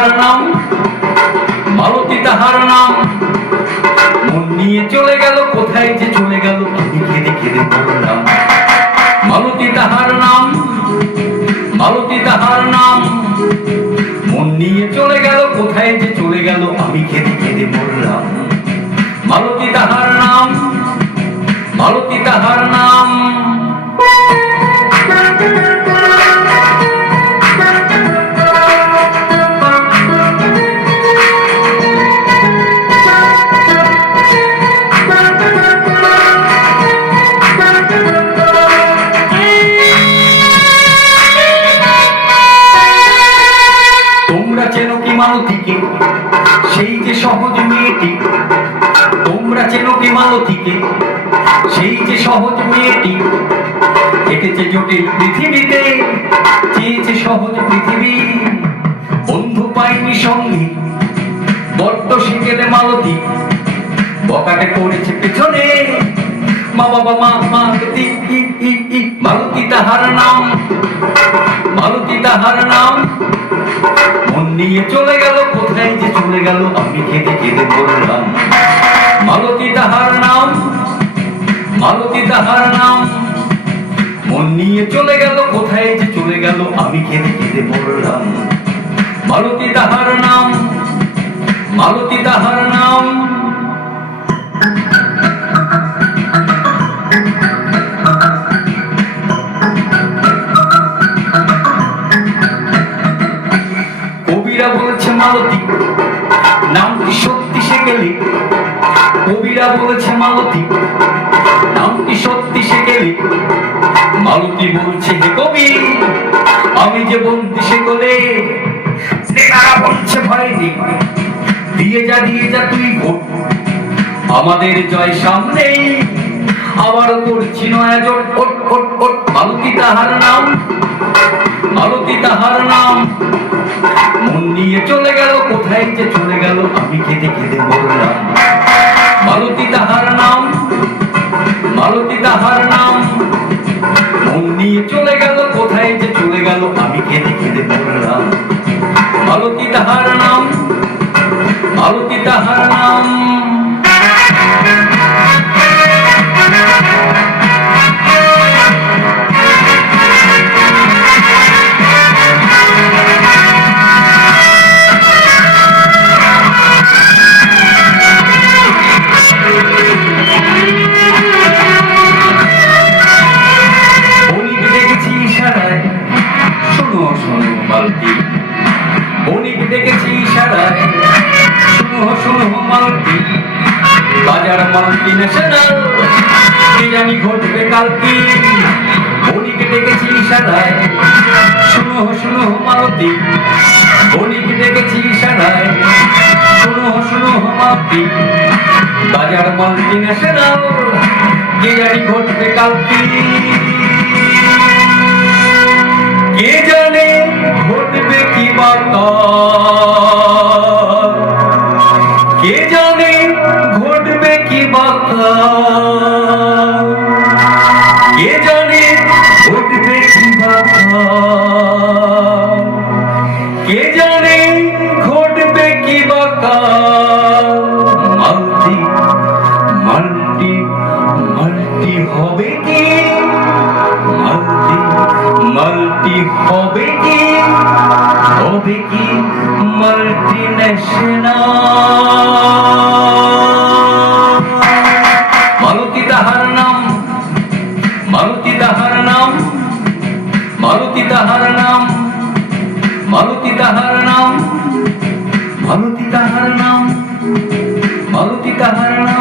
তাহার নাম? মালতী তাহার নাম? মন নিয়ে চলে গেল, কোথায় যে চলে গেল কেঁদে বললাম মালতী তাহার নাম? মালতী তাহার নাম? মন নিয়ে চলে গেল, কোথায় যে তোমরা চেনো কি মালতীকে? সেই যে সহজ মেয়েটি। তোমরা চেনো কি মালতীকে? সেই যে সহজ মেয়েটি। এঁকেছে জটিল পৃথিবীতে, চেয়েছে সহজ পৃথিবী। বন্ধু পাইনি সঙ্গে, বড্ড শিখেলে মালতী। বকাটে পড়েছে পেছনে। মা বাবা, মা মা মালতী তাহার নাম। মালতী তাহার নাম নিয়ে চলে গেল, কোথায় যে চলে গেল আমি খেতে খেতে বললাম। মালতী তাহার নাম, মালতী তাহার নাম। মন নিয়ে চলে গেল, কোথায় যে চলে গেল, আমি খেতে খেতে বললাম। মালতী তাহার নাম, মালতী তাহার মালতী। নামটি সত্যি সে কবিরা বলেছে মালতী। নামটি সত্যি সে গেলে বলছে হে কবি, আমি যে বন্দি সে গলে বলছে ভয় নেই দিয়ে যা দিয়ে যা, তুই ভোট আমাদের জয় সামনেই আবার করছি নয়া জোট। ওট ওট ওট, মালতী তাহার নাম। মালতী তাহার নাম। মন নিয়ে চলে গেল, কোথায় যে চলে গেল, আমি কেঁদে খেতে বললাম। মালতী তাহার নাম, মালতী তাহার নাম। মন নিয়ে চলে গেল, কোথায় যে চলে গেল, আমি খেতে খেতে বললাম। মালতী তাহার নাম, মালতী তাহার বাজার মালতী ন্যাশনাল কে জানি ঘটবে কালকে বণিক দেখেছি ইশারায়। শোনো শোনো, মালতী। বণিক দেখেছি ইশারায়। শোনো শোনো, মালতী। বাজার মালতী ন্যাশনাল কে জানি ঘটবে কালকে কে? জানে ঘটবে কি বা হবে কি মাল্টি মালতী তাহার নাম, মালতী তাহার নাম, মালতী তাহার নাম, মালতী তাহার নাম, মালতী তাহার নাম।